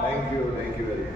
Thank you very much.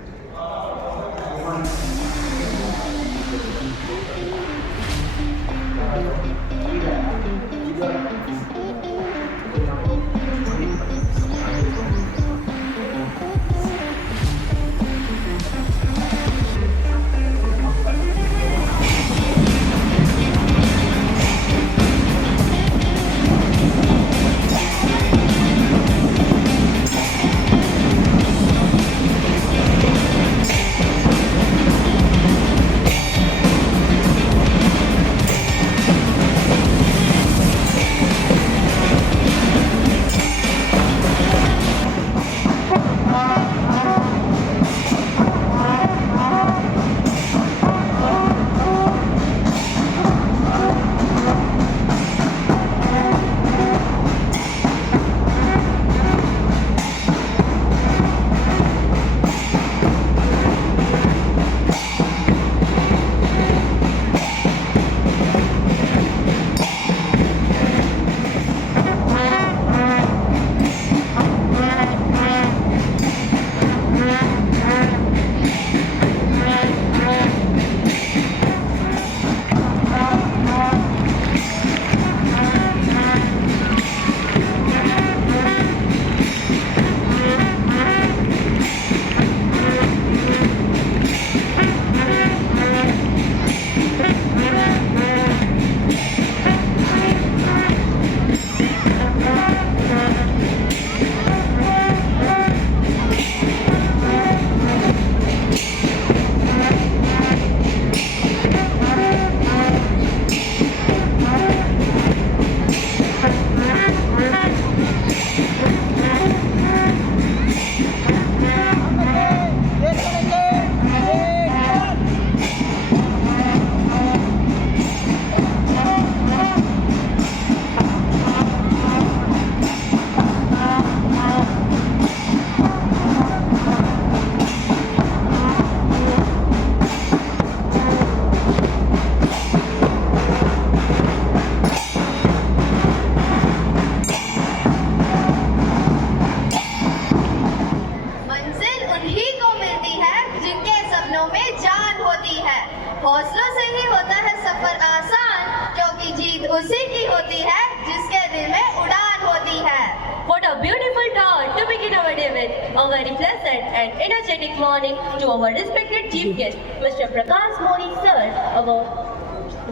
हौसलों से ही होता है सफर आसान, क्योंकि जीत उसी की होती है जिसके दिल में उड़ान होती है। What a beautiful thought to begin our day with. A very pleasant and energetic morning to our respected chief guest, Mr. Prakash Mori sir, our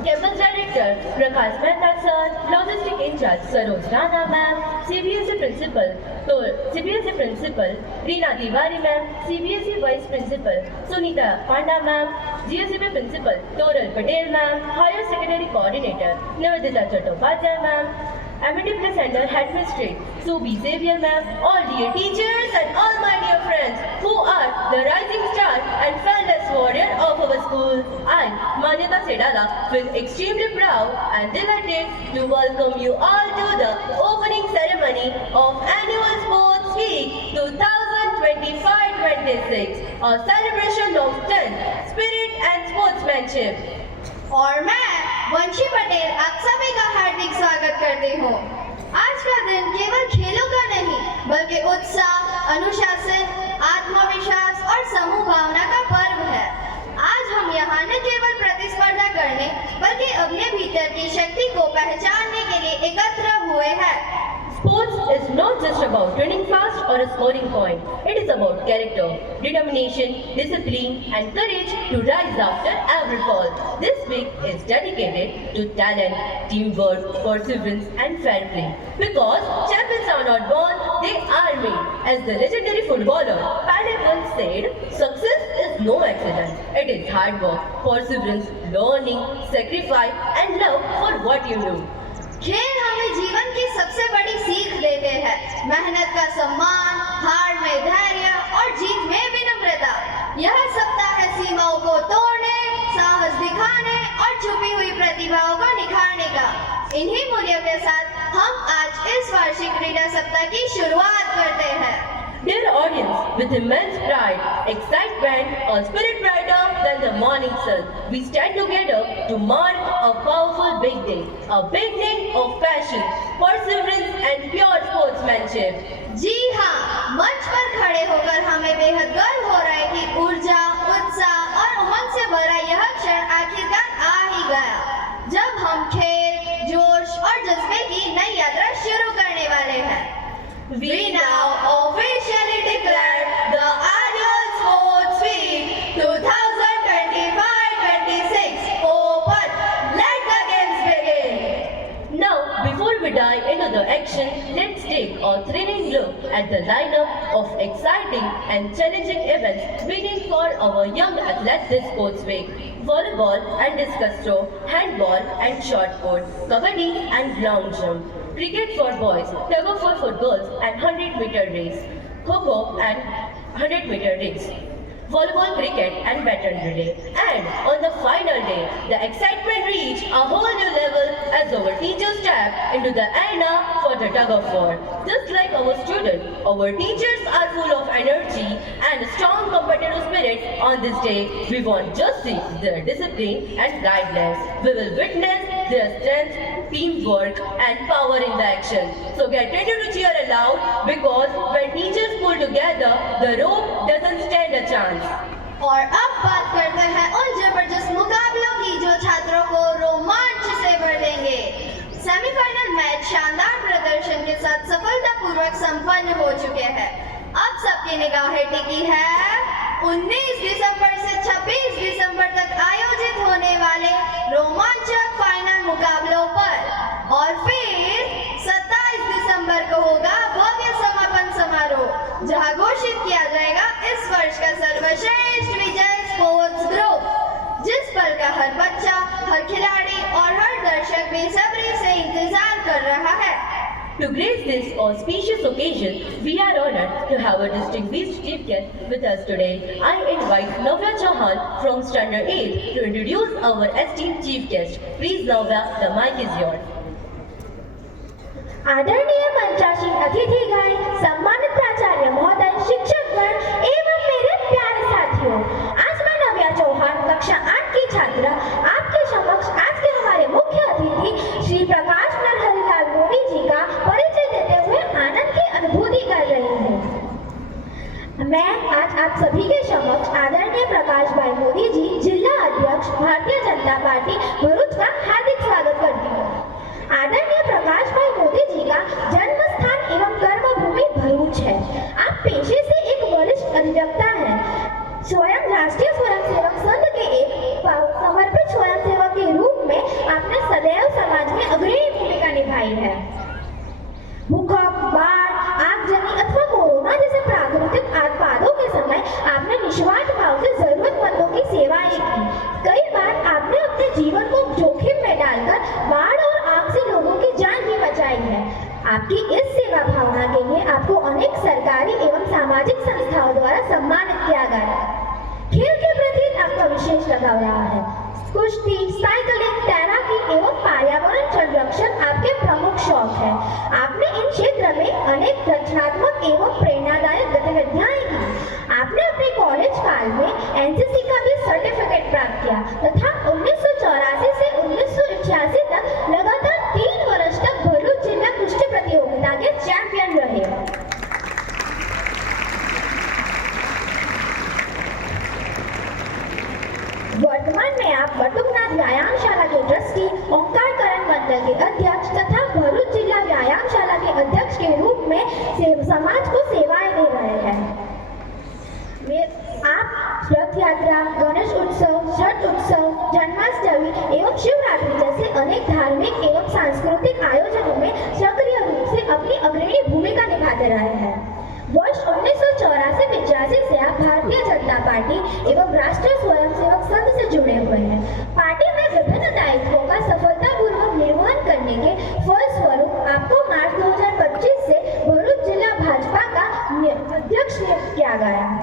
campus director, Prakash Mehta sir, logistic in charge, Saroj Rana ma'am, CBSE principal, Reena Tiwari ma'am, CBSE vice principal, Sunita Panda ma'am, GSEB principal, Toral Patel ma'am, higher secondary coordinator, Nivedita Chattopadhyay ma'am, Amity Plus Center Headmistress, Subi Xavier ma'am, all dear teachers and all my dear friends who are the rising star and fearless warrior of our school. I, Manyata Sedala, feel extremely proud and delighted to welcome you all to the opening ceremony of Annual Sports Week 2025-26, a celebration of strength, spirit and sportsmanship. और मैं वंशी पटेल आप सभी का हार्दिक स्वागत करती हूँ। आज का दिन केवल खेलों का नहीं, बल्कि उत्साह, अनुशासन, आत्मविश्वास और समूह भावना का पर्व है। आज हम यहाँ न केवल प्रतिस्पर्धा करने, बल्कि अपने भीतर की शक्ति को पहचानने के लिए एकत्र हुए हैं। Sports is not just about running fast or a scoring point. It is about character, determination, discipline and courage to rise after every fall. This week is dedicated to talent, teamwork, perseverance and fair play. Because champions are not born, they are made. As the legendary footballer Pelé once said, success is no accident. It is hard work, perseverance, learning, sacrifice and love for what you do. खेल हमें जीवन की सबसे बड़ी सीख देते हैं। मेहनत का सम्मान, हार में धैर्य और जीत में विनम्रता। सप्ताह की शुरुआत करते हैं। Dear audience, with immense pride, excitement, or spirit brighter than the morning sun, we stand together to mark a powerful big day, a beginning of passion, perseverance, and pure sportsmanship. जी हाँ, मंच पर खड़े होकर हमें बेहद गर्व हो रहा है कि ऊर्जा, उत्साह और उमंग से भरा यह क्षण आखिरकार आ ही गया, जब हम खेल, जोश और जज्बे की नई यात्रा शुरू करने वाले हैं। We now officially declare the annual Sports Week 2025-26 open. Let the games begin. Now, before we dive into the action, let's take a thrilling look at the lineup of exciting and challenging events waiting for our young athletes this sports week. Volleyball and discus throw, handball and shot put, kabaddi and long jump, cricket for boys, tug of war for girls and 100-meter race, kho-kho and 100-meter race, volleyball, cricket and baton relay. And on the final day, the excitement reached a whole new level as our teachers stepped into the arena for the tug of war. Just like our students, our teachers are full of energy and strong competitive spirit. On this day, we won't just see their discipline and guidance. We will witness their strength, teamwork and power in the action. So get ready to cheer aloud because when teachers pull together, the rope doesn't stand a chance. और अब बात करते हैं उन जबरदस्त मुकाबलों की जो छात्रों को रोमांच से भर देंगे। सेमीफाइनल मैच शानदार प्रदर्शन के साथ सफलतापूर्वक संपन्न हो चुके हैं। अब सबकी निगाहें टिकी है 19 दिसंबर से 26 दिसंबर तक आयोजित होने वाले रोमांचक फाइनल मुकाबलों पर और फिर 27 दिसंबर को होगा भव्य समापन समारोह, जहां घोषित किया जाएगा इस वर्ष का सर्वश्रेष्ठ विजय स्पोर्ट्स ग्रुप, जिस पल का हर बच्चा, हर खिलाड़ी और हर दर्शक बेसब्री से इंतजार कर रहा है। To grace this auspicious occasion, we are honored to have a distinguished chief guest with us today. I invite Navya Chauhan from Standard 8 to introduce our esteemed chief guest. Please Navya, the mic is yours. आदरणीय मंचासीन अतिथिगण, सम्मानित प्राचार्य महोदय, शिक्षकगण एवं मेरे प्यारे साथियों, आज मैं नव्या चौहान कक्षा 8 की छात्रा आपके समक्ष आज के हमारे मुख्य अतिथि श्री प्रकाश नरहरिलाल मोदी जी का परिचय देते हुए आनंद की अनुभूति कर रही हूँ। मैं आज आप सभी के समक्ष आदरणीय प्रकाश भाई मोदी जी, जिला अध्यक्ष भारतीय जनता पार्टी भरूच का हार्दिक स्वागत करती हूँ। आदरणीय प्रकाश भाई मोदी जी का जन्म स्थान एवं कर्मभूमि भरूच है। आप पेशे से एक वरिष्ठ अधिवक्ता हैं। स्वयं राष्ट्रीय स्वयंसेवक संघ के एक समर्पित स्वयंसेवक के रूप में आपने सदैव समाज में अग्रणी भूमिका निभाई है। भूकंप, बाढ़, आगजनी अथवा कोरोना जैसे प्राकृतिक आपदाओं के समय आपने निस्वार्थ भाव से जरूरतमंदों की सेवाएं की। कई बार आपने अपने जीवन को जोखिम में डालकर बाढ़ और आग से लोगों की जान भी बचाई है। आपकी इस सेवा भावना के लिए आपको अनेक सरकारी एवं सामाजिक संस्थाओं द्वारा सम्मानित किया गया है। खेल के प्रति आपका विशेष लगाव रहा है। कुश्ती, साइकिलिंग, तैराकी एवं पर्यावरण संरक्षण आपके प्रमुख शौक है। आपने इन क्षेत्र में अनेक रचनात्मक एवं प्रेरणादायक गतिविधियां की। आपने अपने कॉलेज काल में एनसीसी का भी सर्टिफिकेट प्राप्त किया तथा 1984 से 1988 तक लगातार 3 वर्ष तक भरूच जिला कुश्ती प्रतियोगिता के चैंपियन रहे। वर्तमान में आप बटुकनाथ व्यायामशाला के ट्रस्टी, ओंकारकरण मंडल के अध्यक्ष तथा भरूच जिला व्यायामशाला के अध्यक्ष के रूप में समाज को सेवाएं दे रहे हैं। आप रथ यात्रा, गणेश उत्सव, छठ उत्सव, जन्माष्टमी एवं शिवरात्रि जैसे अनेक धार्मिक एवं सांस्कृतिक आयोजनों में सक्रिय रूप से अपनी अग्रणी भूमिका निभाते रहे हैं। वर्ष 1984-85 से आप भारतीय जनता पार्टी एवं राष्ट्रीय स्वयंसेवक संघ से जुड़े हुए हैं। पार्टी में विभिन्न दायित्वों का सफलतापूर्वक निर्वहन करने के फलस्वरूप आपको मार्च 2025 से भरूच जिला भाजपा का अध्यक्ष नियुक्त किया गया है।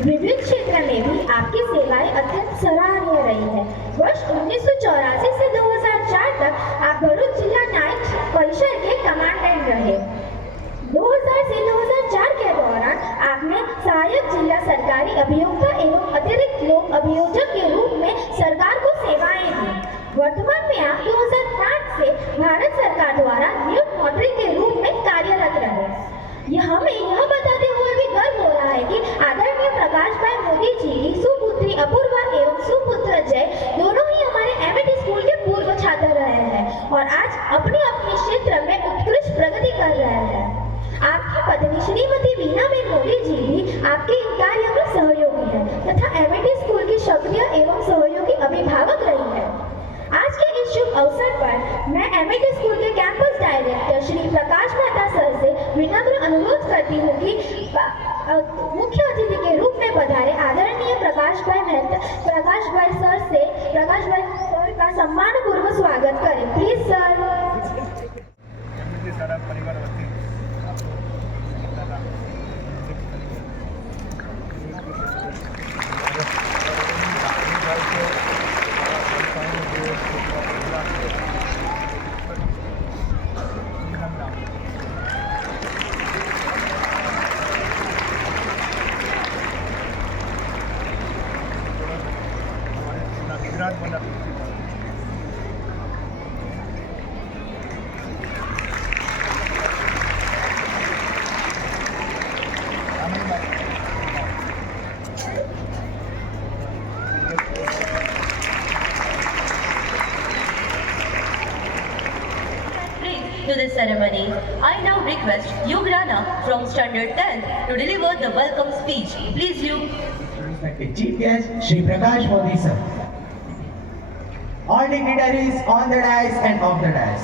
विविध क्षेत्र में भी आपकी सेवाएं अत्यंत सराहनीय रही है। वर्ष 1984 जिला सरकारी अभियोक्ता एवं अतिरिक्त लोक अभियोजक के रूप में सरकार को सेवाएं दी। वर्तमान में आप 2005 से भारत सरकार द्वारा नियुक्त नोटरी के रूप में कार्यरत रहे। हमें यह बताते हुए भी गर्व हो रहा है कि आदरणीय प्रकाश भाई मोदी जी की सुपुत्री अपूर्वा एवं सुपुत्र जय दोनों ही हमारे एमएटी स्कूल के पूर्व छात्र रहे हैं और आज अपने अपने क्षेत्र में उत्कृष्ट प्रगति कर रहे हैं। आपकी पत्नी श्रीमती वीणाबेन मोदी जी भी आपके इन कार्य में सहयोगी है तथा एमएटी स्कूल की सक्रिय एवं सहयोगी अभिभावक रही है। आज के इस शुभ अवसर पर मैं एमएटी स्कूल के campus director Shri Prakash Mehta sir से विनम्र अनुरोध करती हूँ कि मुख्य अतिथि के रूप में पधारे आदरणीय प्रकाश भाई सर का सम्मान पूर्वक स्वागत करें। Please sir. To this ceremony, I now request Yugrana from Standard 10 to deliver the welcome speech. Please, you. Respected Chief Guest, Shri Prakash Modi sir. All dignitaries on the dais and off the dais,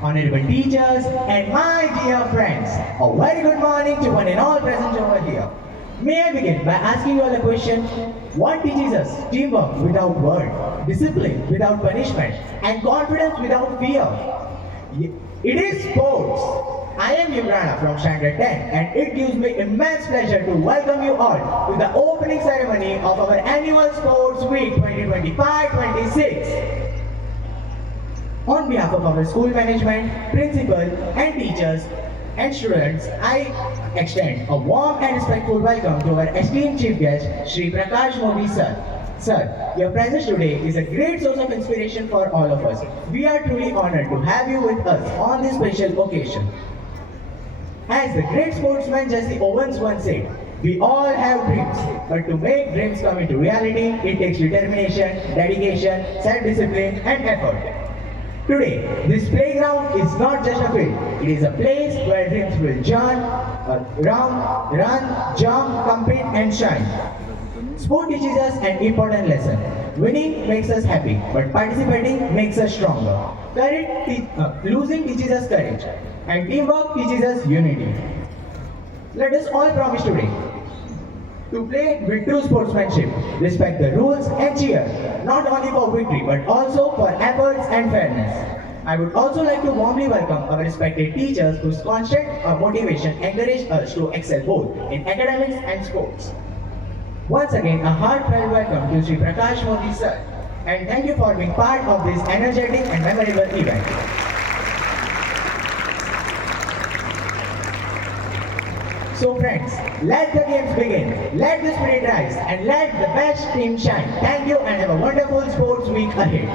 honorable teachers and my dear friends, a very good morning to one and all present over here. May I begin by asking you all a question? What teaches us teamwork without word, discipline without punishment, and confidence without fear? It is sports. I am Yugrana from Standard 10 and it gives me immense pleasure to welcome you all to the opening ceremony of our annual Sports Week 2025-26. On behalf of our school management, principal and teachers and students, I extend a warm and respectful welcome to our esteemed Chief Guest, Shri Prakash Modi sir. Sir, your presence today is a great source of inspiration for all of us. We are truly honored to have you with us on this special occasion. As the great sportsman Jesse Owens once said, we all have dreams, but to make dreams come into reality, it takes determination, dedication, self-discipline and effort. Today, this playground is not just a field, it is a place where dreams will run, jump, compete and shine. Sport teaches us an important lesson. Winning makes us happy, but participating makes us stronger. Losing teaches us courage, and teamwork teaches us unity. Let us all promise today to play with true sportsmanship, respect the rules and cheer, not only for victory but also for efforts and fairness. I would also like to warmly welcome our respected teachers whose constant motivation encourage us to excel both in academics and sports. Once again, a heartfelt welcome to Shri Prakash Modi sir, and thank you for being part of this energetic and memorable event. So friends, let the games begin, let the spirit rise, and let the best team shine. Thank you and have a wonderful sports week ahead.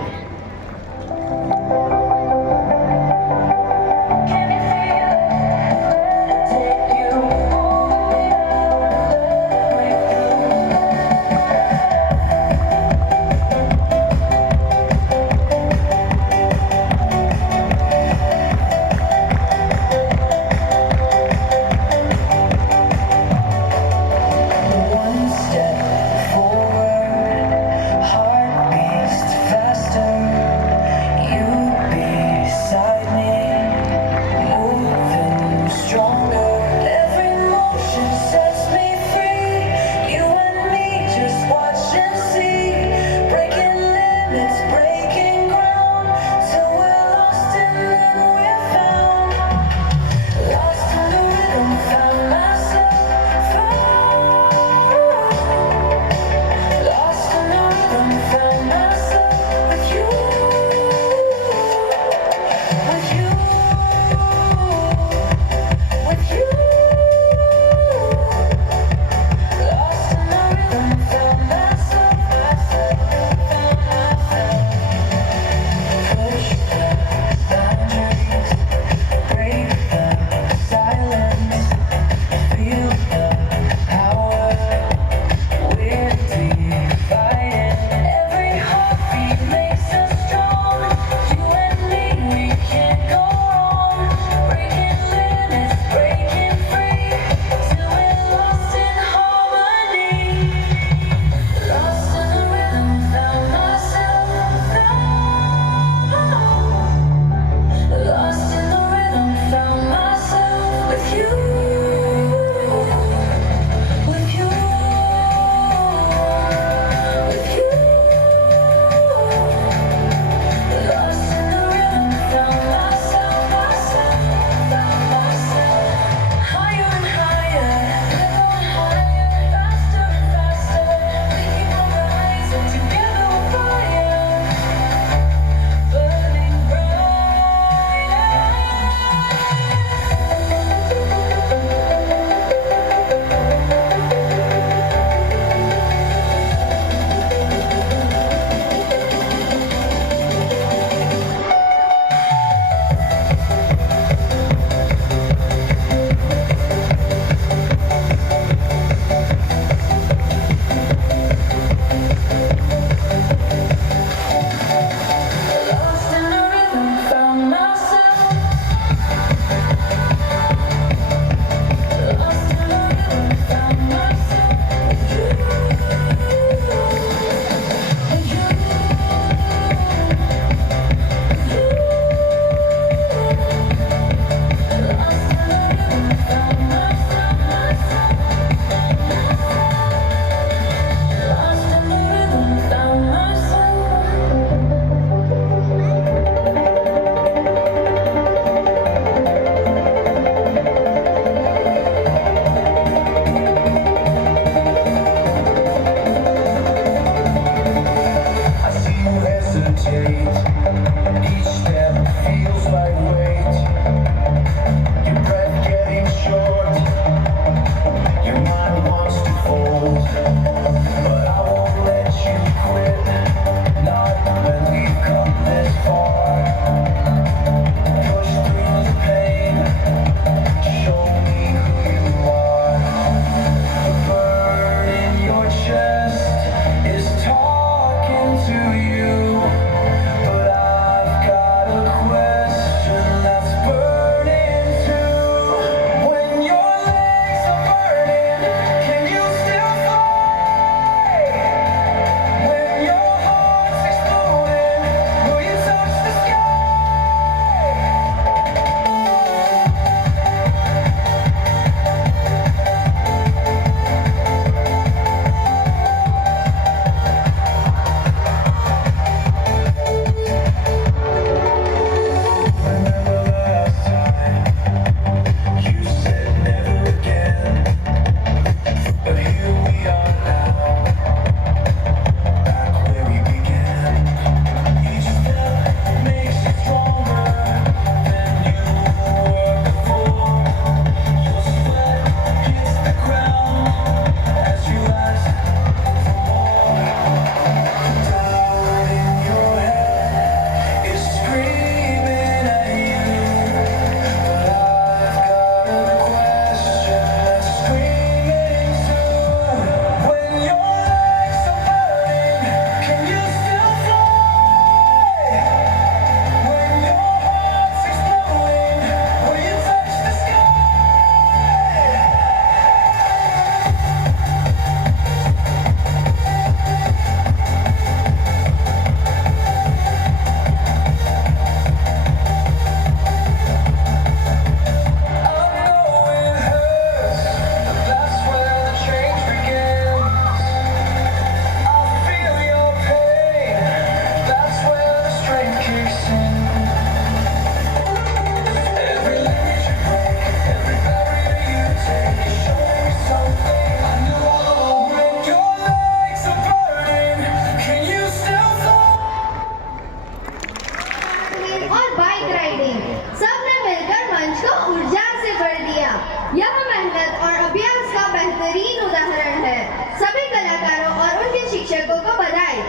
Lighting, सबने मिलकर मंच को ऊर्जा से भर दिया। यह मेहनत और अभ्यास का बेहतरीन उदाहरण है। सभी कलाकारों और उनके शिक्षकों को बधाई।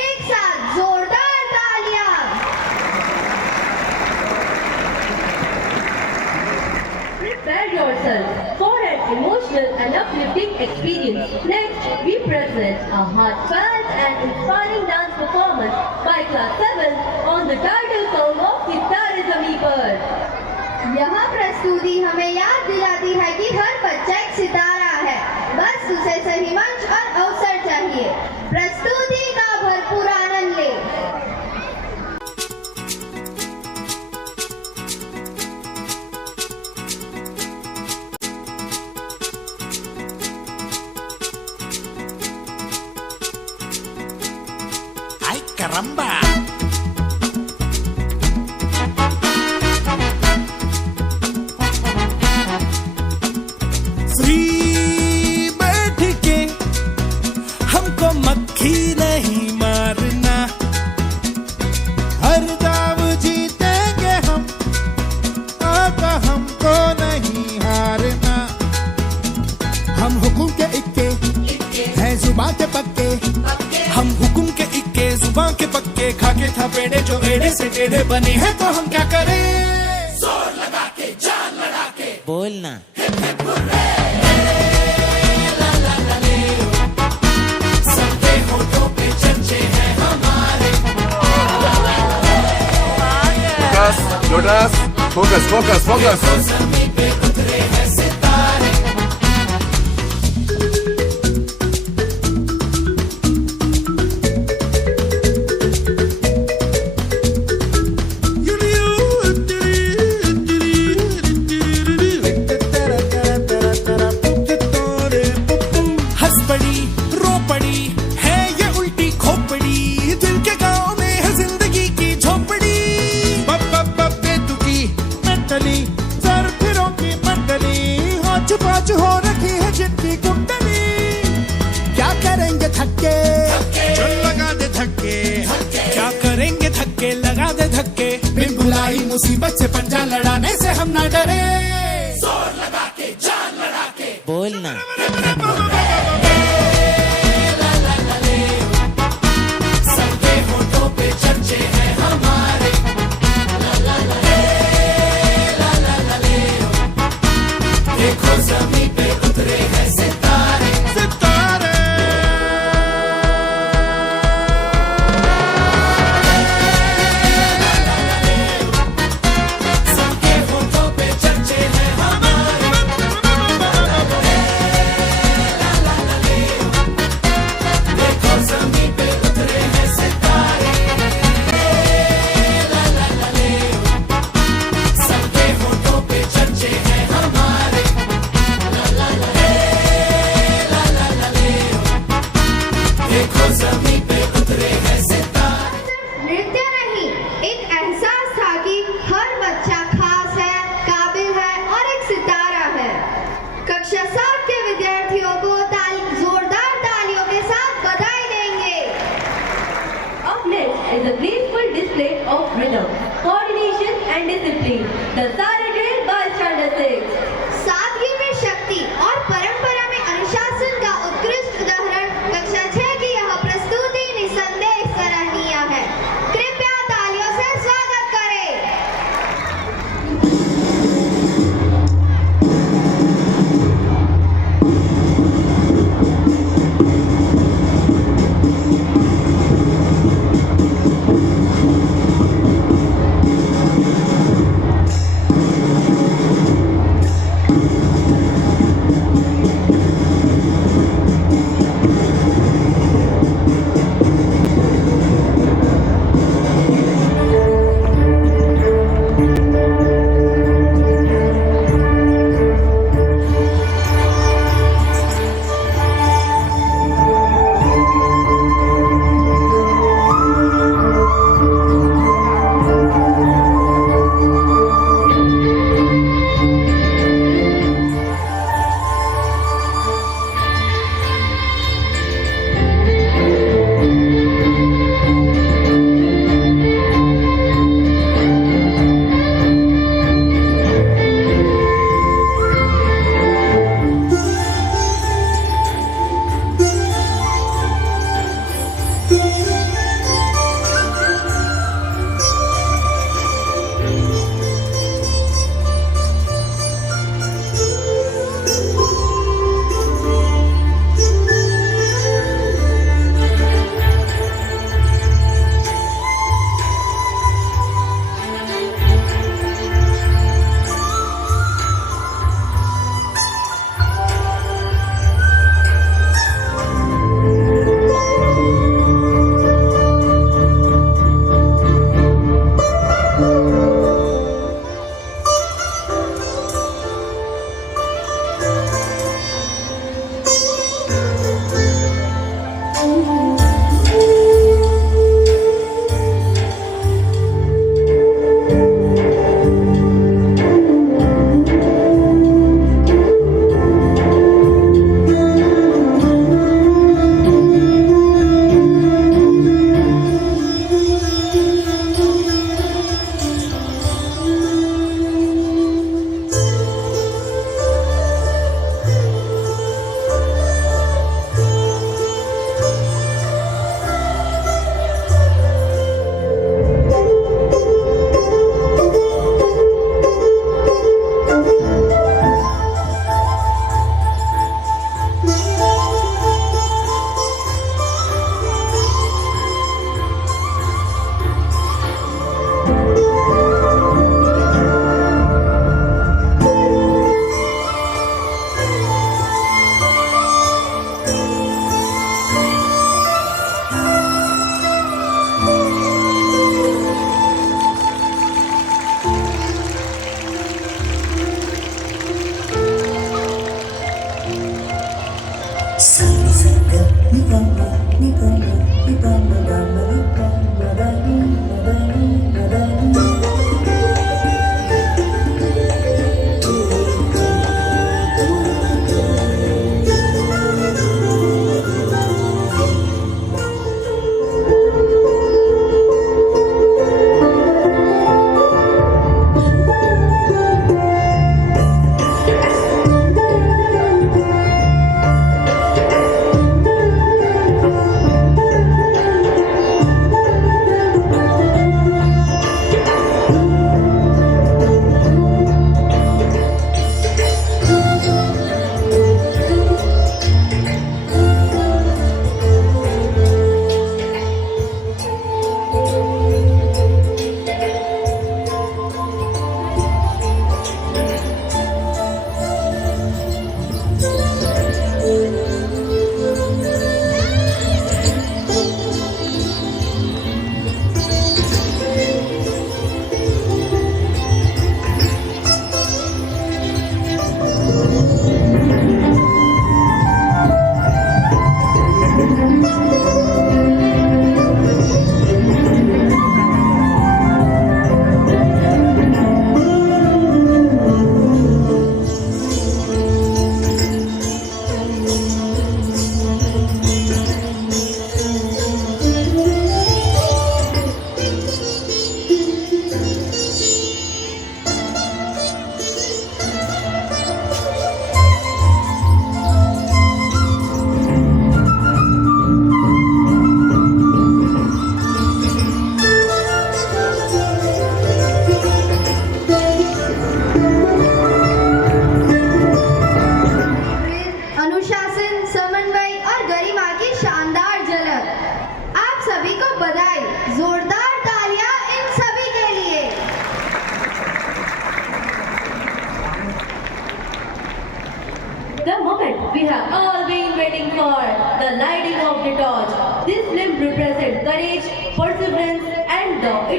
एक साथ जोरदार तालियां। Prepare yourself for an emotional and uplifting experience. Next, we present a heartfelt and inspiring dance performance by Class 7 on the title song of Sitare Zameen Par. यह प्रस्तुति हमें याद दिलाती है कि हर बच्चा एक सितारा है, बस उसे सही मंच और अवसर चाहिए। प्रस्तुति का भरपूर आनंद ले। ¡Ay, caramba! फ्री बैठ के हमको मक्खी नहीं मारना, हर दाव जीतेंगे हम, आका हमको नहीं हारना। हम हुकुम के इक्के हैं जुबान के पक्के, हम हुकुम के इक्के जुबान के पक्के, खाके था पेड़े जो एड़े से टेढ़े बने हैं, तो हम क्या करें? जोर लगा के जान लगा के बोलना। सबके होठों पे चर्चे हैं हमारे। Jonas, focus. ज़मीन पे उतरे हैं सितारे। हंस पड़ी रो पड़ी है ये उल्टी खोपड़ी, दिल के गांव में है जिंदगी की झोपड़ी। बप बेतुकी मंडली, सर फिरों की मंडली, होच पाच हो रखी है जिनकी कुंडली। क्या करेंगे थक्के चल लगा दे धक्के, क्या करेंगे थक्के लगा दे धक्के। बिन बुलाई मुसीबत से पंजा लड़ाने से हम ना डरे, जोर लगा के जान लड़ा के बोलना। सबके होठों पे चर्चे हैं हमारे। देखो ज़मीन पे उतरे हैं सितारे। सितारे सबके होठों पे चर्चे हैं हमारे। देखो ज़मीन पे उतरे हैं सितारे। सबके होठों पे चर्चे हैं हमारे। देखो ज़मीन पे उतरे हैं सितारे। नृत्य नहीं, एक एहसास था कि हर बच्चा खास है, काबिल है और एक सितारा है। कक्षा 7 के विद्यार्थियों को जोरदार तालियों के साथ बधाई देंगे। Up next is a graceful display of rhythm, coordination and discipline. The Sare Drill by Standard 6. सादगी में शक्ति और परंपरा में अनुशासन का उत्कृष्ट उदाहरण कक्षा 6 की यह प्रस्तुति निसंदेह सराहनीय है। कृपया तालियों से स्वागत करें।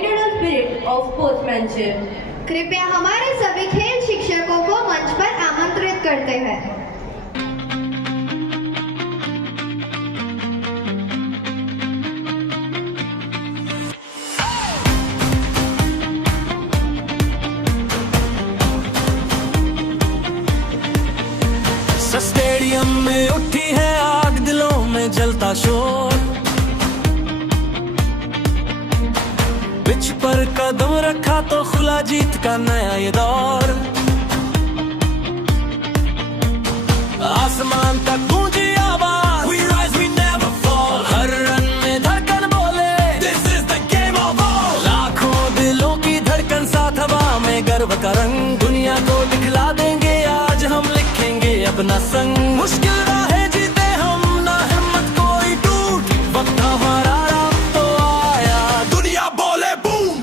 original spirit of sportsmanship. कृपया हमारे सभी खेल शिक्षकों को मंच पर आमंत्रित करते हैं। स्टेडियम में उठी है आग, दिलों में जलता शोर, पिच पर कदम रखा तो खुला जीत का नया ये दौर। आसमान तक गूंजी आवाज, we rise we never fall, her run में धड़कन बोले this is the game of all। लाखों दिलों की धड़कन साथ हवा में गर्व का रंग, दुनिया को दिखला देंगे आज हम लिखेंगे अपना संग। मुश्किल राहें जीते हम, ना हिम्मत कोई टूट, वक्त हमारा तो आया, दुनिया बोले बूम।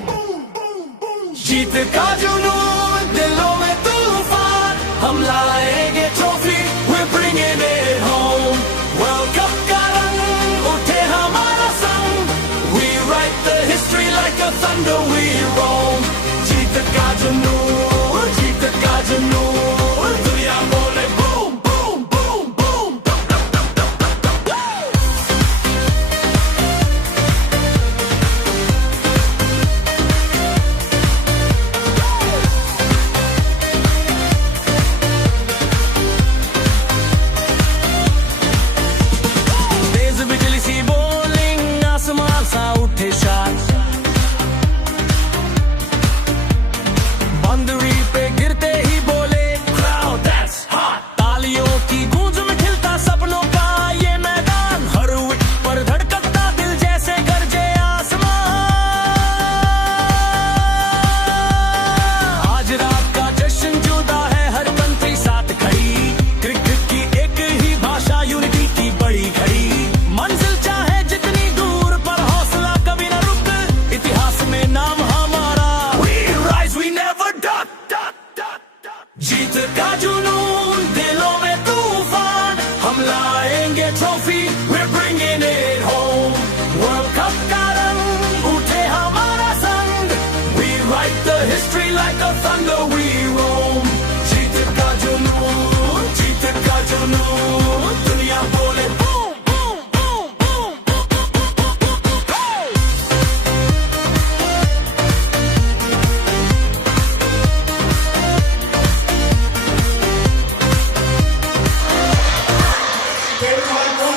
जीत का जुनून, दिलों में तूफान, हम लाएंगे trophy, we're bringing it home। World cup का रंग उठे हमारा संग, we write the history like a thunder we roam। जीत का जुनून, जीत का जुनून, दुनिया बोले बूम बूम बूम बूम। तेज बिजली सी बॉलिंग, आसमान सा उठे शॉट, बाउंड्री पे गिरते ही बोले crowd that's hot। तालियों की गूंज में खिलता सपनों का ये मैदान, हर विकेट पर धड़कता दिल जैसे गरजे आसमान। आज रात का जश्न जुदा है, हर कंट्री साथ खड़ी, क्रिकेट की एक ही भाषा, यूनिटी की बड़ी घड़ी। मंजिल चाहे जितनी दूर पर हौसला कभी न रुक, इतिहास में नाम हमारा, we rise we never duck। जीत का जुनून, दिलों में तूफान, हम लाएंगे trophy, we're bringing it home। World cup का रंग उठे हमारा संग, we write the history like a thunder we roam। जीत का जुनून, जीत का जुनून, दुनिया बोले बूम बूम बूम बूम। खेलवाड़ों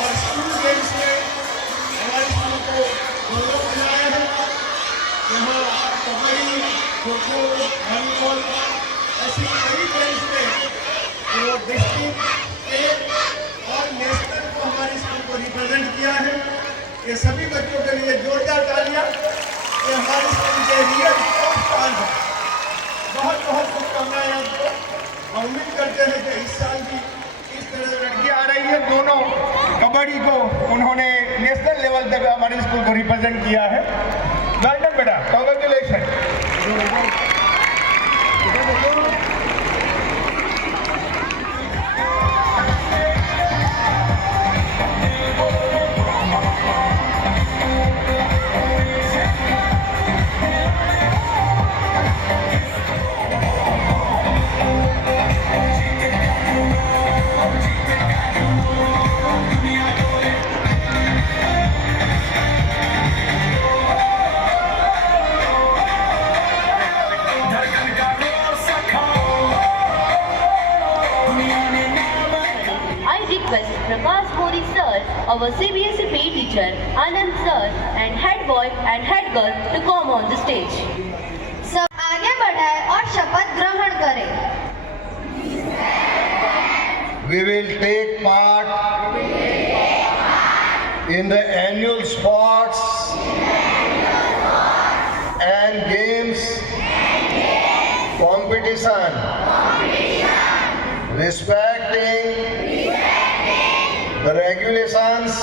और स्कूल गेम्स में हमारे स्कूल को गौरव दिलाया है। यहाँ कबड्डी, खो-खो, वॉलीबॉल ऐसी कई गेम्स में जो डिस्ट्रिक्ट, स्टेट और नेशनल को हमारे स्कूल को रिप्रेजेंट किया है। ये सभी बच्चों के लिए जोरदार तालियां। ये हमारे स्कूल के रियल टॉप स्टार हैं। बहुत बहुत शुभकामनाएं आपको और उम्मीद करते हैं कि इस साल भी इस तरह से लड़कियां आ रही है। दोनों कबड्डी को उन्होंने नेशनल लेवल तक हमारे स्कूल को रिप्रेजेंट किया है। वेल डन बेटा, congratulation. Prakash Puri sir, our CBSE PE teacher, Anand sir, and head boy and head girl to come on the stage. सब आगे बढ़ाए और शपथ ग्रहण करें। We will take part in the annual sports and games competition, respecting the regulations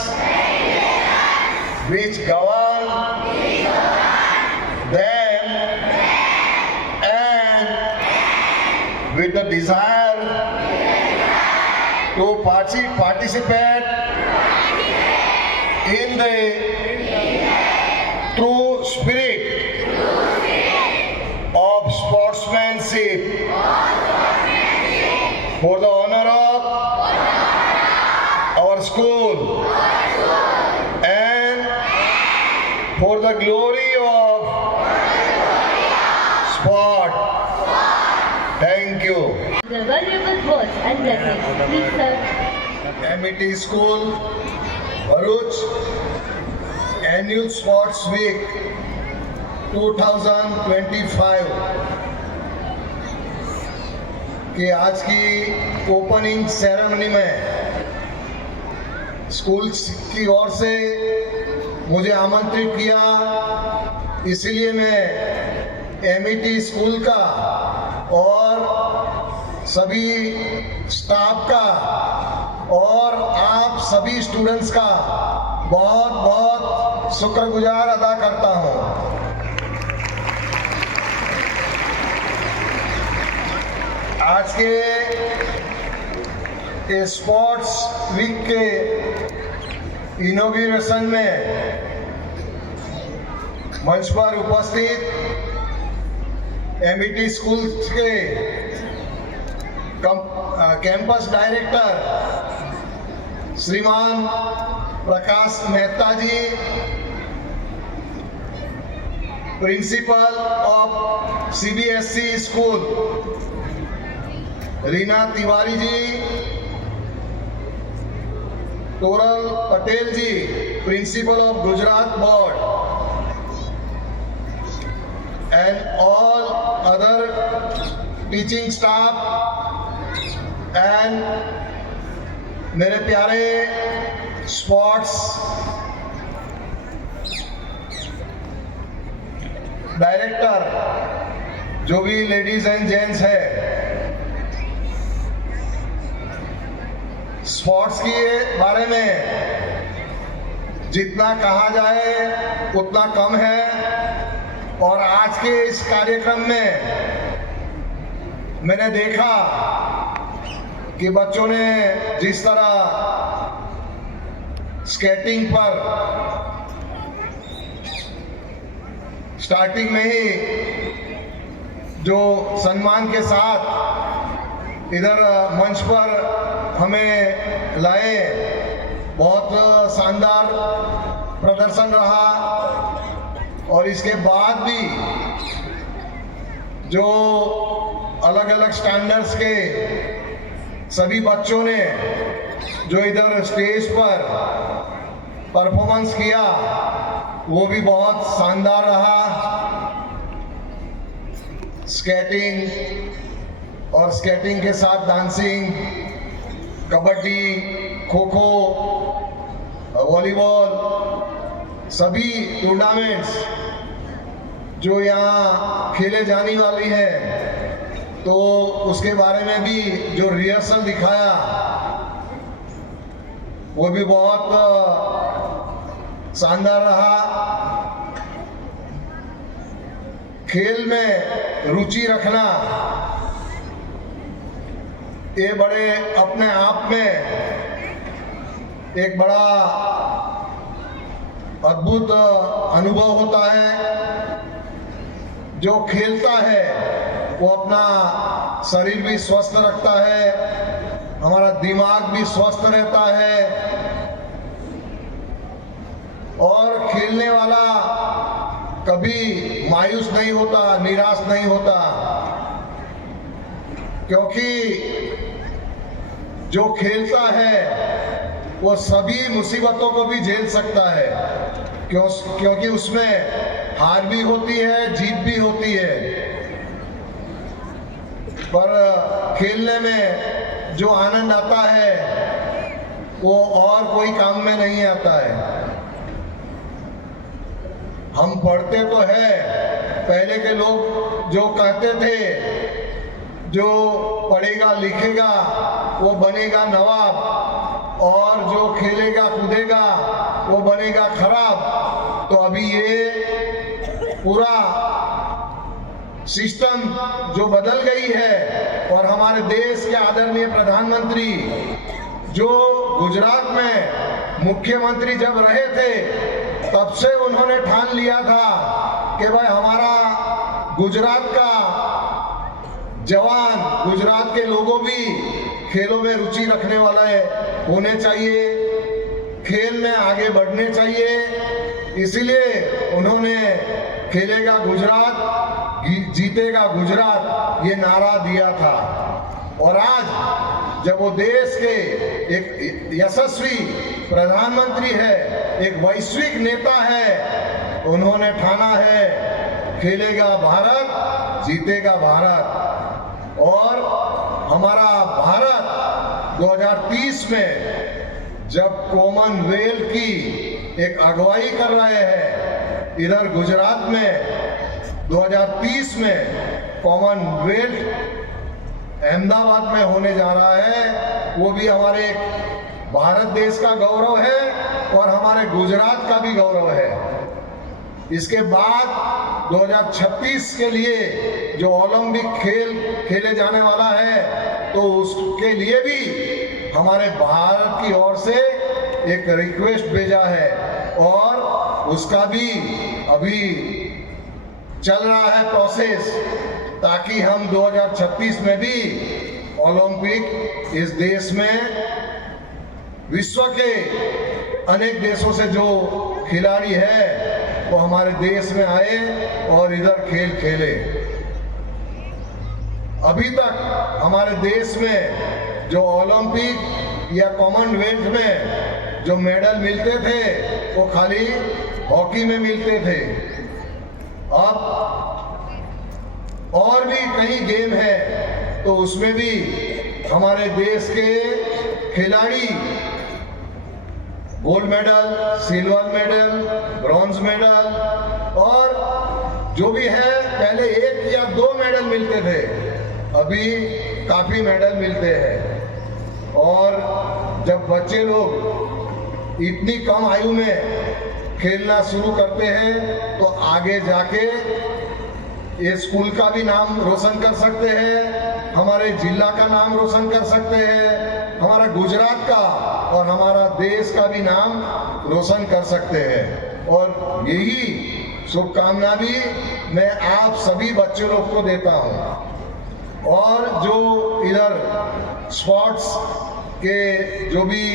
which govern them, and with the desire to participate in the true spirit for the honor of our school and for the glory of sport. Thank you. The valuable words and blessings. Please, sir. MIT School, Bharuch, Annual Sports Week 2025 कि आज की opening ceremony में school की ओर से मुझे आमंत्रित किया, इसलिए मैं एमईटी स्कूल का और सभी स्टाफ का और आप सभी स्टूडेंट्स का बहुत बहुत शुक्रगुजार अदा करता हूं। आज के स्पोर्ट्स वीक के इनॉग्रेशन में मंच पर उपस्थित एमईटी स्कूल के कैंपस डायरेक्टर श्रीमान Prakash Mehta ji, principal of CBSE school Reena Tiwari ji, Toral Patel ji, principal of Gujarat board and all other teaching staff and मेरे प्यारे स्पोर्ट्स डायरेक्टर, जो भी लेडीज एंड जेंट्स है, स्पोर्ट्स के बारे में जितना कहा जाए उतना कम है। और आज के इस कार्यक्रम में मैंने देखा कि बच्चों ने जिस तरह स्केटिंग पर स्टार्टिंग में ही जो सम्मान के साथ इधर मंच पर हमें लाए, बहुत शानदार प्रदर्शन रहा। और इसके बाद भी जो अलग अलग स्टैंडर्ड्स के सभी बच्चों ने जो इधर स्टेज पर परफॉर्मेंस किया, वो भी बहुत शानदार रहा। स्केटिंग और स्केटिंग के साथ डांसिंग, कबड्डी, खो खो, वॉलीबॉल, सभी टूर्नामेंट्स जो यहाँ खेले जाने वाली है, तो उसके बारे में भी जो रिहर्सल दिखाया वो भी बहुत शानदार रहा। खेल में रुचि रखना ये बड़े अपने आप में एक बड़ा अद्भुत अनुभव होता है। जो खेलता है वो अपना शरीर भी स्वस्थ रखता है, हमारा दिमाग भी स्वस्थ रहता है, और खेलने वाला कभी मायूस नहीं होता, निराश नहीं होता, क्योंकि जो खेलता है वो सभी मुसीबतों को भी झेल सकता है, क्योंकि उसमें हार भी होती है, जीत भी होती है। पर खेलने में जो आनंद आता है वो और कोई काम में नहीं आता है। हम पढ़ते तो है, पहले के लोग जो कहते थे जो पढ़ेगा लिखेगा वो बनेगा नवाब, और जो खेलेगा कूदेगा वो बनेगा खराब। तो अभी ये पूरा सिस्टम जो बदल गई है, और हमारे देश के आदरणीय प्रधानमंत्री जो गुजरात में मुख्यमंत्री जब रहे थे, तब से उन्होंने ठान लिया था कि भाई हमारा गुजरात का जवान, गुजरात के लोगों भी खेलों में रुचि रखने वाले होने चाहिए, खेल में आगे बढ़ने चाहिए। इसलिए उन्होंने खेलेगा गुजरात, जीतेगा गुजरात ये नारा दिया था। और आज जब वो देश के एक यशस्वी प्रधानमंत्री है, एक वैश्विक नेता है, उन्होंने ठाना है खेलेगा भारत, जीतेगा भारत। और हमारा भारत 2030 में जब कॉमनवेल्थ की एक अगुवाई कर रहे हैं, इधर गुजरात में 2030 में कॉमनवेल्थ अहमदाबाद में होने जा रहा है, वो भी हमारे भारत देश का गौरव है और हमारे गुजरात का भी गौरव है। इसके बाद 2036 के लिए जो ओलंपिक खेल खेले जाने वाला है, तो उसके लिए भी हमारे भारत की ओर से एक रिक्वेस्ट भेजा है और उसका भी अभी चल रहा है प्रोसेस, ताकि हम 2036 में भी ओलंपिक इस देश में विश्व के अनेक देशों से जो खिलाड़ी है वो हमारे देश में आए और इधर खेल खेले। अभी तक हमारे देश में जो ओलंपिक या कॉमनवेल्थ में जो मेडल मिलते थे वो खाली हॉकी में मिलते थे। अब और भी कई गेम है, तो उसमें भी हमारे देश के खिलाड़ी gold medal, silver medal, bronze medal और जो भी है, पहले 1 या 2 मेडल मिलते थे, अभी काफी मेडल मिलते हैं। और जब बच्चे लोग इतनी कम आयु में खेलना शुरू करते हैं, तो आगे जाके ये स्कूल का भी नाम रोशन कर सकते हैं, हमारे जिला का नाम रोशन कर सकते हैं, हमारा गुजरात का और हमारा देश का भी नाम रोशन कर सकते हैं। और यही शुभकामना भी मैं आप सभी बच्चे लोग को देता हूँ। और जो इधर स्पोर्ट्स के जो भी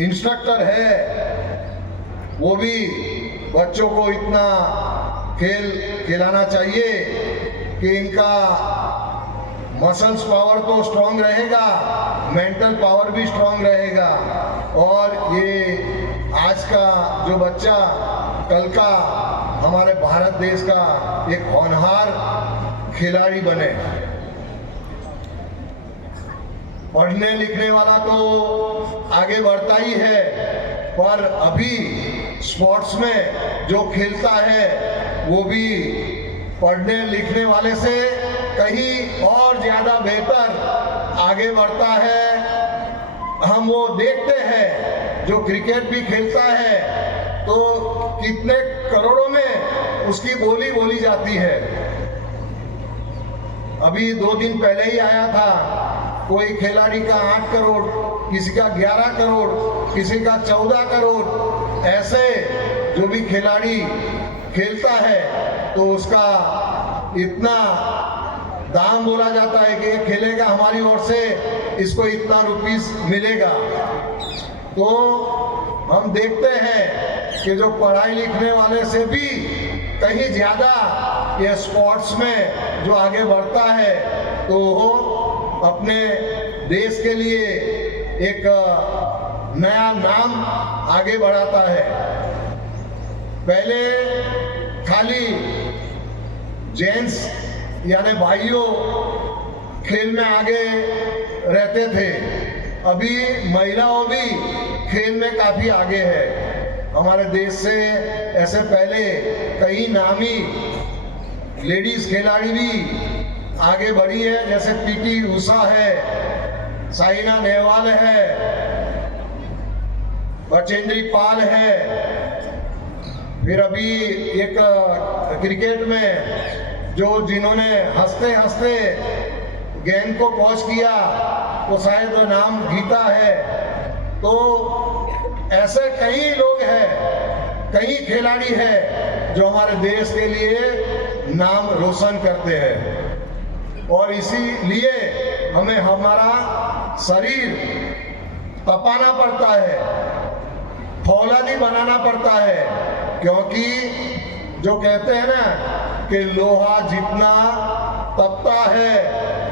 इंस्ट्रक्टर है, वो भी बच्चों को इतना खेल खिलाना चाहिए कि इनका मसल्स पावर तो स्ट्रांग रहेगा, मेंटल पावर भी स्ट्रांग रहेगा। और ये आज का जो बच्चा कल का हमारे भारत देश का एक होनहार खिलाड़ी बने। पढ़ने लिखने वाला तो आगे बढ़ता ही है, पर अभी स्पोर्ट्स में जो खेलता है वो भी पढ़ने लिखने वाले से कहीं और ज्यादा बेहतर आगे बढ़ता है। हम वो देखते हैं जो क्रिकेट भी खेलता है, तो कितने करोड़ों में उसकी बोली बोली जाती है। अभी 2 दिन पहले ही आया था, कोई खिलाड़ी का 8 करोड़, किसी का 11 करोड़, किसी का 14 करोड़, ऐसे जो भी खिलाड़ी खेलता है तो उसका इतना दाम बोला जाता है कि ये खेलेगा हमारी ओर से इसको इतना रुपीस मिलेगा। तो हम देखते हैं कि जो पढ़ाई लिखने वाले से भी कहीं ज्यादा ये स्पोर्ट्स में जो आगे बढ़ता है, तो वो अपने देश के लिए एक नया नाम आगे बढ़ाता है। पहले खाली जेंट्स यानी भाइयों खेल में आगे रहते थे, अभी महिलाओं भी खेल में काफी आगे है। हमारे देश से ऐसे पहले कई नामी लेडीज खिलाड़ी भी आगे बढ़ी है, जैसे पीटी उषा है, साइना नेहवाल है, बचेंद्री पाल है। फिर अभी एक क्रिकेट में जो जिन्होंने हंसते हंसते गेंद को पहुंच किया, वो शायद नाम गीता है। तो ऐसे कई लोग हैं, कई खिलाड़ी हैं जो हमारे देश के लिए नाम रोशन करते हैं। और इसीलिए हमें हमारा शरीर तपाना पड़ता है, फौलादी बनाना पड़ता है, क्योंकि जो कहते हैं ना कि लोहा जितना तपता है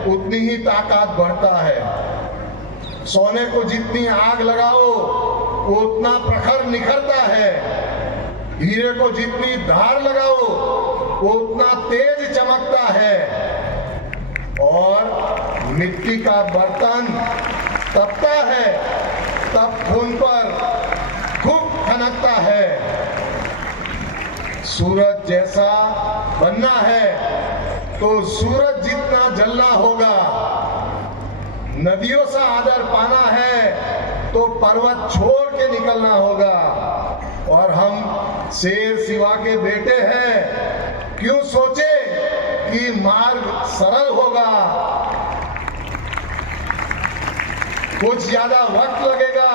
उतनी ही ताकत बढ़ता है। सोने को जितनी आग लगाओ वो उतना प्रखर निखरता है, हीरे को जितनी धार लगाओ वो उतना तेज चमकता है, और मिट्टी का बर्तन तपता है तब खून पर खूब खनकता है। सूरज जैसा बनना है तो सूरज जितना जलना होगा, नदियों से आदर पाना है तो पर्वत छोड़ के निकलना होगा। और हम शेर शिवा के बेटे हैं, क्यों सोचे कि मार्ग सरल होगा, कुछ ज्यादा वक्त लगेगा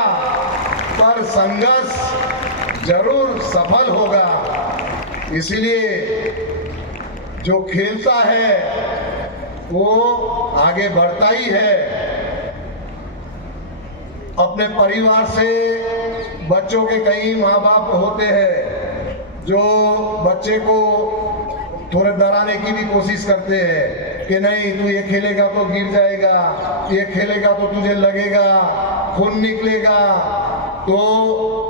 पर संघर्ष जरूर सफल होगा। इसलिए जो खेलता है वो आगे बढ़ता ही है। अपने परिवार से बच्चों के कई माँ बाप होते हैं जो बच्चे को थोड़े डराने की भी कोशिश करते हैं कि नहीं तू ये खेलेगा तो गिर जाएगा, ये खेलेगा तो तुझे लगेगा, खून निकलेगा। तो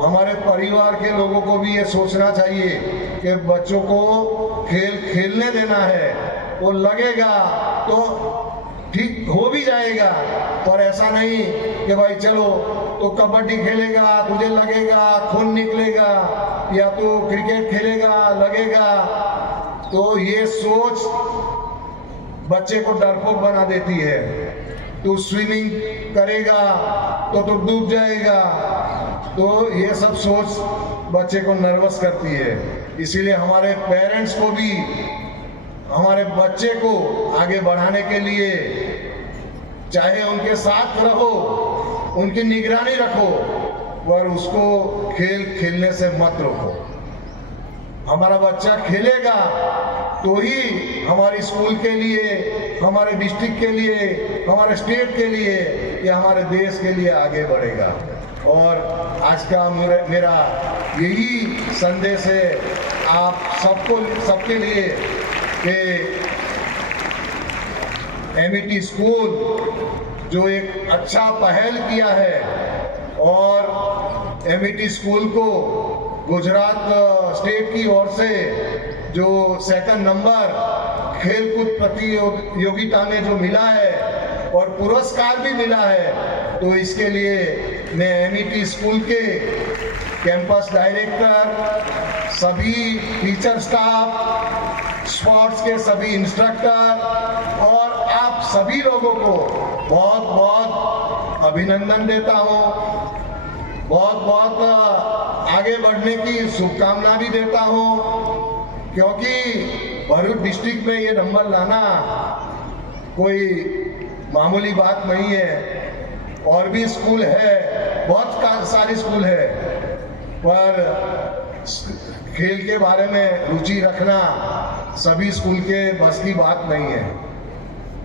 हमारे परिवार के लोगों को भी ये सोचना चाहिए कि बच्चों को खेल खेलने देना है, वो लगेगा तो ठीक हो भी जाएगा, पर ऐसा नहीं कि भाई चलो तो कबड्डी खेलेगा तुझे लगेगा खून निकलेगा, या तो क्रिकेट खेलेगा लगेगा। तो ये सोच बच्चे को डरपोक बना देती है। तू स्विमिंग करेगा तो तू डूब जाएगा, तो ये सब सोच बच्चे को नर्वस करती है। इसीलिए हमारे पेरेंट्स को भी हमारे बच्चे को आगे बढ़ाने के लिए चाहे उनके साथ रहो, उनकी निगरानी रखो, पर उसको खेल खेलने से मत रोको। हमारा बच्चा खेलेगा तो ही हमारे स्कूल के लिए, हमारे डिस्ट्रिक्ट के लिए, हमारे स्टेट के लिए या हमारे देश के लिए आगे बढ़ेगा। और आज का मेरा यही संदेश है आप सबके लिए कि एमईटी स्कूल जो एक अच्छा पहल किया है, और एमईटी स्कूल को गुजरात स्टेट की ओर से जो सेकंड नंबर खेलकूद प्रतियोगिता में जो मिला है और पुरस्कार भी मिला है, तो इसके लिए मैं एमईटी स्कूल के कैंपस डायरेक्टर, सभी टीचर स्टाफ, स्पोर्ट्स के सभी इंस्ट्रक्टर और आप सभी लोगों को बहुत बहुत अभिनंदन देता हूँ, बहुत बहुत आगे बढ़ने की शुभकामना भी देता हूँ, क्योंकि भरूच डिस्ट्रिक्ट में ये नंबर लाना कोई मामूली बात नहीं है। और भी स्कूल है, बहुत सारे स्कूल है, पर खेल के बारे में रुचि रखना सभी स्कूल के बस की बात नहीं है।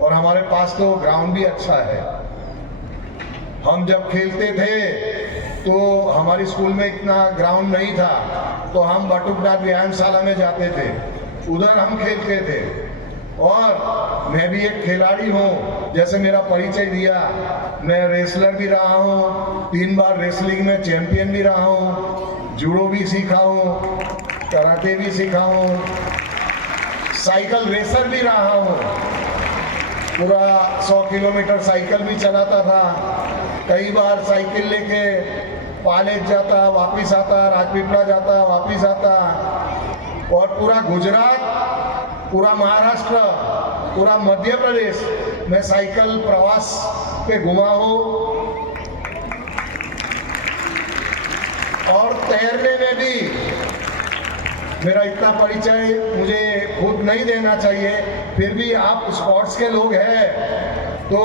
और हमारे पास तो ग्राउंड भी अच्छा है। हम जब खेलते थे तो हमारे स्कूल में इतना ग्राउंड नहीं था, तो हम बटुकनाथ व्यायामशाला में जाते थे, उधर हम खेलते थे। और मैं भी एक खिलाड़ी हूँ, जैसे मेरा परिचय दिया, मैं रेसलर भी रहा हूँ, 3 बार रेसलिंग में चैंपियन भी रहा हूँ, जूडो भी सीखा हूँ, कराटे भी सीखा हूँ, साइकिल रेसर भी रहा हूँ, पूरा 100 किलोमीटर साइकिल भी चलाता था। कई बार साइकिल लेके पालेज जाता, वापिस आता, राजपीपला जाता, वापिस आता, और पूरा गुजरात, पूरा महाराष्ट्र, पूरा मध्य प्रदेश में साइकिल प्रवास पे घुमा हूँ। और तैरने में भी मेरा इतना परिचय मुझे खुद नहीं देना चाहिए, फिर भी आप स्पोर्ट्स के लोग हैं तो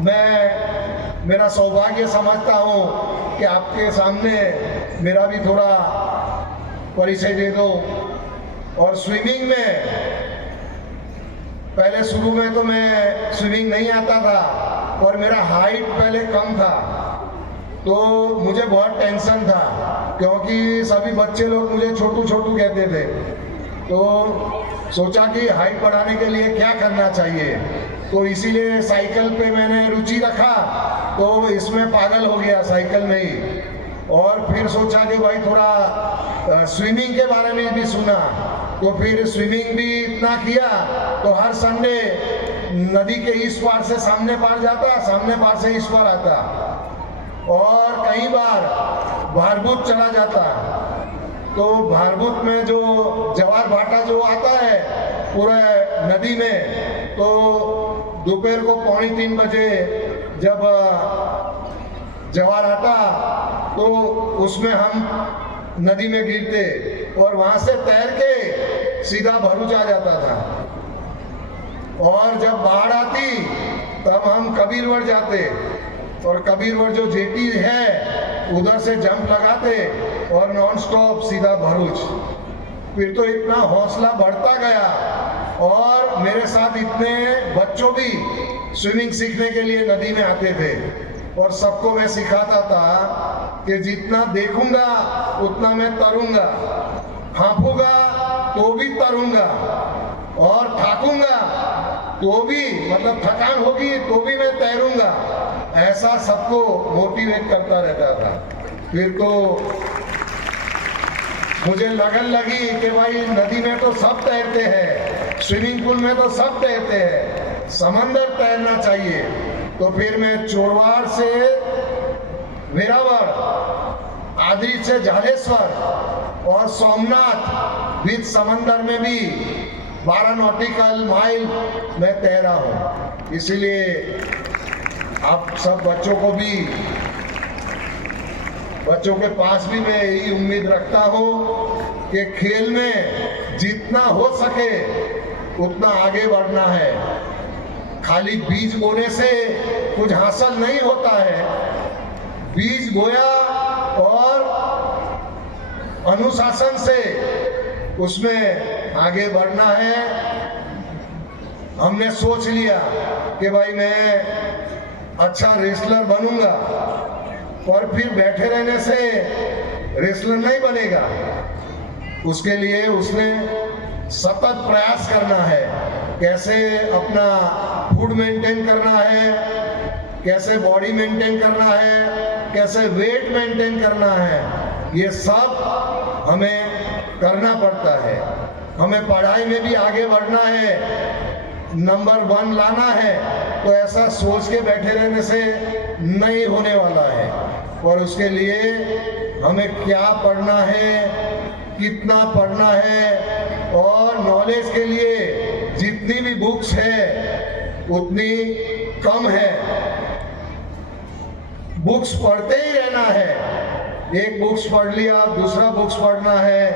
मैं मेरा सौभाग्य समझता हूँ कि आपके सामने मेरा भी थोड़ा परिचय दे दो। और स्विमिंग में पहले शुरू में तो मैं स्विमिंग नहीं आता था और मेरा हाइट पहले कम था, तो मुझे बहुत टेंशन था क्योंकि सभी बच्चे लोग मुझे छोटू छोटू कहते थे। तो सोचा कि हाइट बढ़ाने के लिए क्या करना चाहिए, तो इसीलिए साइकिल पे मैंने रुचि रखा, तो इसमें पागल हो गया साइकिल में ही। और फिर सोचा कि भाई थोड़ा स्विमिंग के बारे में भी सुना, तो फिर स्विमिंग भी इतना किया, तो हर संडे नदी के इस पार से सामने पार जाता, सामने पार से इस पार आता, और कई बार भारभूत चला जाता। तो भारभूत में जो जवार भाटा जो आता है पूरे नदी में, तो दोपहर को 2:45 बजे जब जवार आता तो उसमें हम नदी में गिरते और वहां से तैर के सीधा भरूच आ जाता था। और जब बाढ़ आती तब हम कबीरवड़ जाते, और कबीरवड़ जो जेटी है उधर से जंप लगाते और नॉन स्टॉप सीधा भरूच। फिर तो इतना हौसला बढ़ता गया और मेरे साथ इतने बच्चों भी स्विमिंग सीखने के लिए नदी में आते थे, और सबको मैं सिखाता था कि जितना देखूंगा उतना मैं तरूंगा, हाँफूंगा तो भी तरूंगा, और थाकूंगा तो भी, मतलब थकान होगी तो भी मैं तैरूंगा। ऐसा सबको मोटिवेट करता रहता था। फिर तो मुझे लगन लगी कि भाई नदी में तो सब तैरते हैं, स्विमिंग पूल में तो सब तैरते हैं, समंदर तैरना चाहिए। तो फिर मैं चोरवाड़ से वेरावल, आदिल से झालेश्वर और सोमनाथ बीच समंदर में भी 12 नॉटिकल माइल मैं तैरा हूँ। इसीलिए आप सब बच्चों को भी, बच्चों के पास भी मैं यही उम्मीद रखता हूँ कि खेल में जितना हो सके उतना आगे बढ़ना है। खाली बीज बोने से कुछ हासिल नहीं होता है। बीज बोया और अनुशासन से उसमें आगे बढ़ना है। हमने सोच लिया कि भाई मैं अच्छा रेसलर बनूंगा, पर फिर बैठे रहने से रेसलर नहीं बनेगा। उसके लिए उसने सतत प्रयास करना है, कैसे अपना फूड मेंटेन करना है, कैसे बॉडी मेंटेन करना है, कैसे वेट मेंटेन करना है, ये सब हमें करना पड़ता है। हमें पढ़ाई में भी आगे बढ़ना है, नंबर 1 लाना है, तो ऐसा सोच के बैठे रहने से नहीं होने वाला है। और उसके लिए हमें क्या पढ़ना है, कितना पढ़ना है, और नॉलेज के लिए जितनी भी बुक्स है उतनी कम है। बुक्स पढ़ते ही रहना है। एक बुक्स पढ़ लिया, दूसरा बुक्स पढ़ना है,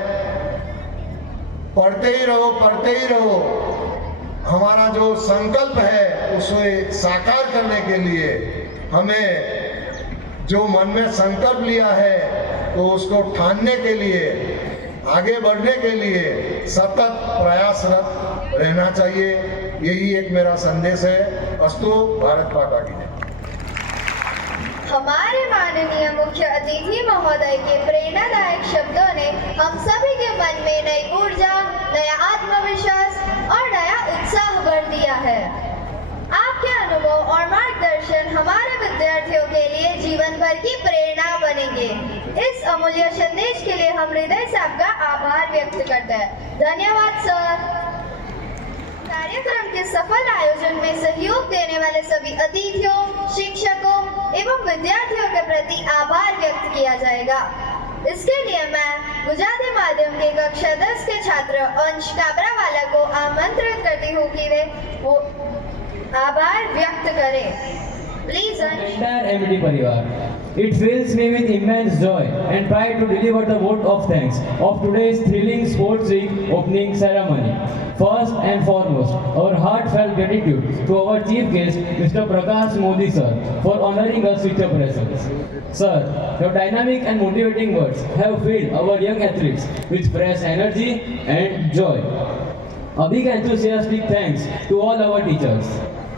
पढ़ते ही रहो, पढ़ते ही रहो। हमारा जो संकल्प है उसे साकार करने के लिए हमें जो मन में संकल्प लिया है तो उसको ठानने के लिए, आगे बढ़ने के लिए सतत प्रयासरत रहना चाहिए। यही एक मेरा संदेश है। अस्तु, भारत माता की जय। हमारे माननीय मुख्य अतिथि महोदय के प्रेरणादायक शब्दों ने हम सभी के मन में नई ऊर्जा, नया आत्मविश्वास और नया उत्साह भर दिया है। आपके अनुभव और मार्गदर्शन हमारे विद्यार्थियों के लिए जीवन भर की प्रेरणा बनेंगे। इस अमूल्य संदेश के लिए हम हृदय से आपका आभार व्यक्त करते हैं। धन्यवाद सर। कार्यक्रम के सफल आयोजन में सहयोग देने वाले सभी अतिथियों, शिक्षकों एवं विद्यार्थियों के प्रति आभार व्यक्त किया जाएगा। इसके लिए मैं गुजराती माध्यम के कक्षा 10 के छात्र अंश काबरावाला को आमंत्रित करती हूँ कि वे वो आभार व्यक्त करें। प्लीज अंश। Entire MD Parivar. It fills me with immense joy and pride to deliver the vote of thanks of today's thrilling Sports Week opening ceremony. First and foremost, our heartfelt gratitude to our chief guest, Mr. Prakash Modi sir, for honoring us with your presence. Sir, your dynamic and motivating words have filled our young athletes with fresh energy and joy. A big enthusiastic thanks to all our teachers.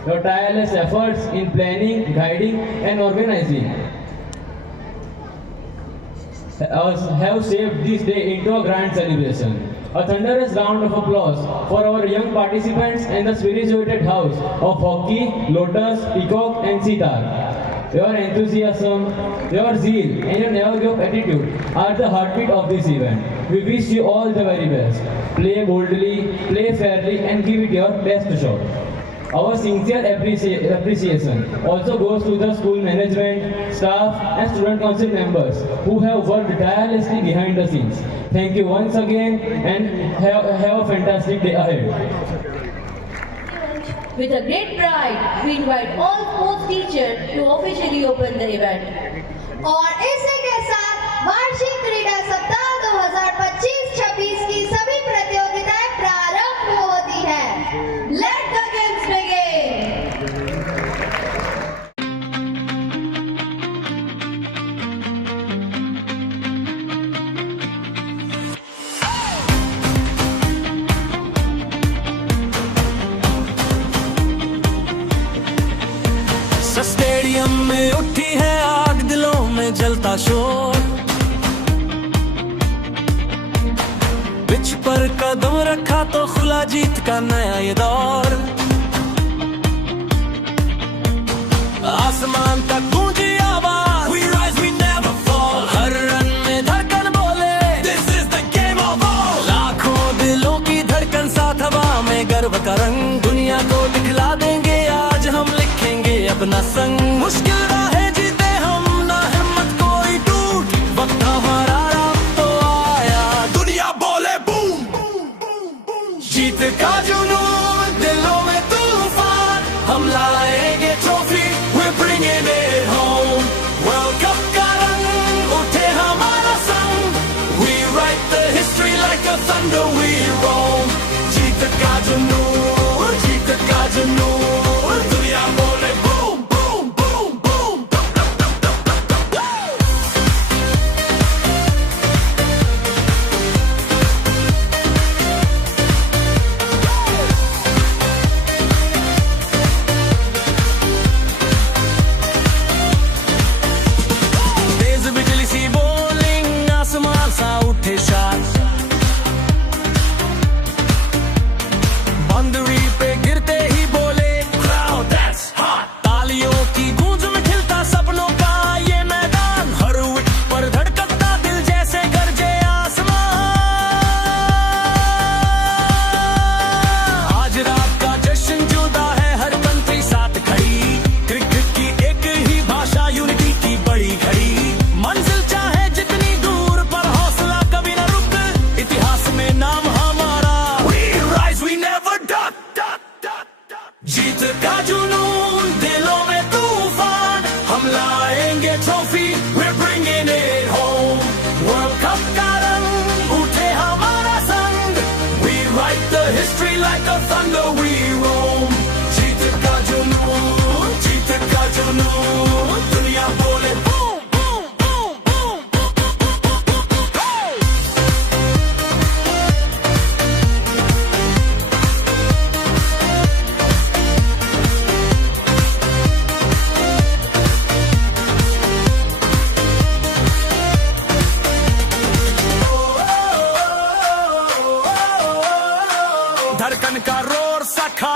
Your tireless efforts in planning, guiding, and organizing have shaped this day into a grand celebration. A thunderous round of applause for our young participants and the spirituated house of hockey, lotus, peacock, and sitar. Your enthusiasm, your zeal, and your never give up attitude are the heartbeat of this event. We wish you all the very best. Play boldly, play fairly, and give it your best shot. Our sincere appreciation also goes to the school management, staff, and student council members who have worked tirelessly behind the scenes. Thank you once again and have a fantastic day ahead. With a great pride, we invite all sports teachers to officially open the event. और इसी के साथ वार्षिक क्रीडा सप्ताह 2025-26 की सभी प्रतियोगिताएं प्रारंभ होती हैं। Let the games begin! Stadium में उठी है आग, दिलों में जलता शोर, पिच पर कदम रखा तो खुला जीत का नया ये दौर। आसमान तक गूंजी आवाज, we rise we never fall, her run में धड़कन बोले this is the game of all। लाखों दिलों की धड़कन साथ हवा में गर्व का रंग, दुनिया को दिखला देंगे आज हम लिखेंगे अपना संग। मुश्किल राहें जीते हम, ना हिम्मत कोई टूट, वक्त हमारा अब तो आया, दुनिया बोले बूम। जीत का जुनून दिलों में तूफान, हम लाएंगे trophy, we're bringing it home। World cup का रंग उठे हमारा संग, we write the history like a thunder we roam। जीत का जुनून, जीत का जुनून, दुनिया बोले बूम बूम बूम बूम। तेज बिजली सी बॉलिंग, आसमान सा उठे शान, बाउंड्री पे गिरते ही बोले crowd that's hot। तालियों की गूंज में खिलता सपनों का ये मैदान, हर विकेट पर धड़कता दिल जैसे गरजे आसमान। आज रात का जश्न जुदा है, हर कंट्री साथ खड़ी, क्रिकेट की एक ही भाषा, यूनिटी की बड़ी घड़ी। मंजिल चाहे जितनी दूर पर हौसला कभी न रुक, इतिहास में नाम हमारा, we rise we never duck। जीत का जुनून दिलों में तूफान, हम लाएंगे trophy, we're bringing it home। World cup का रंग उठे हमारा संग, we write the history like a thunder we roam। जीत का जुनून, जीत का जुनून, दुनिया बोले बूम बूम बूम बूम। धड़कन का रोर सा खा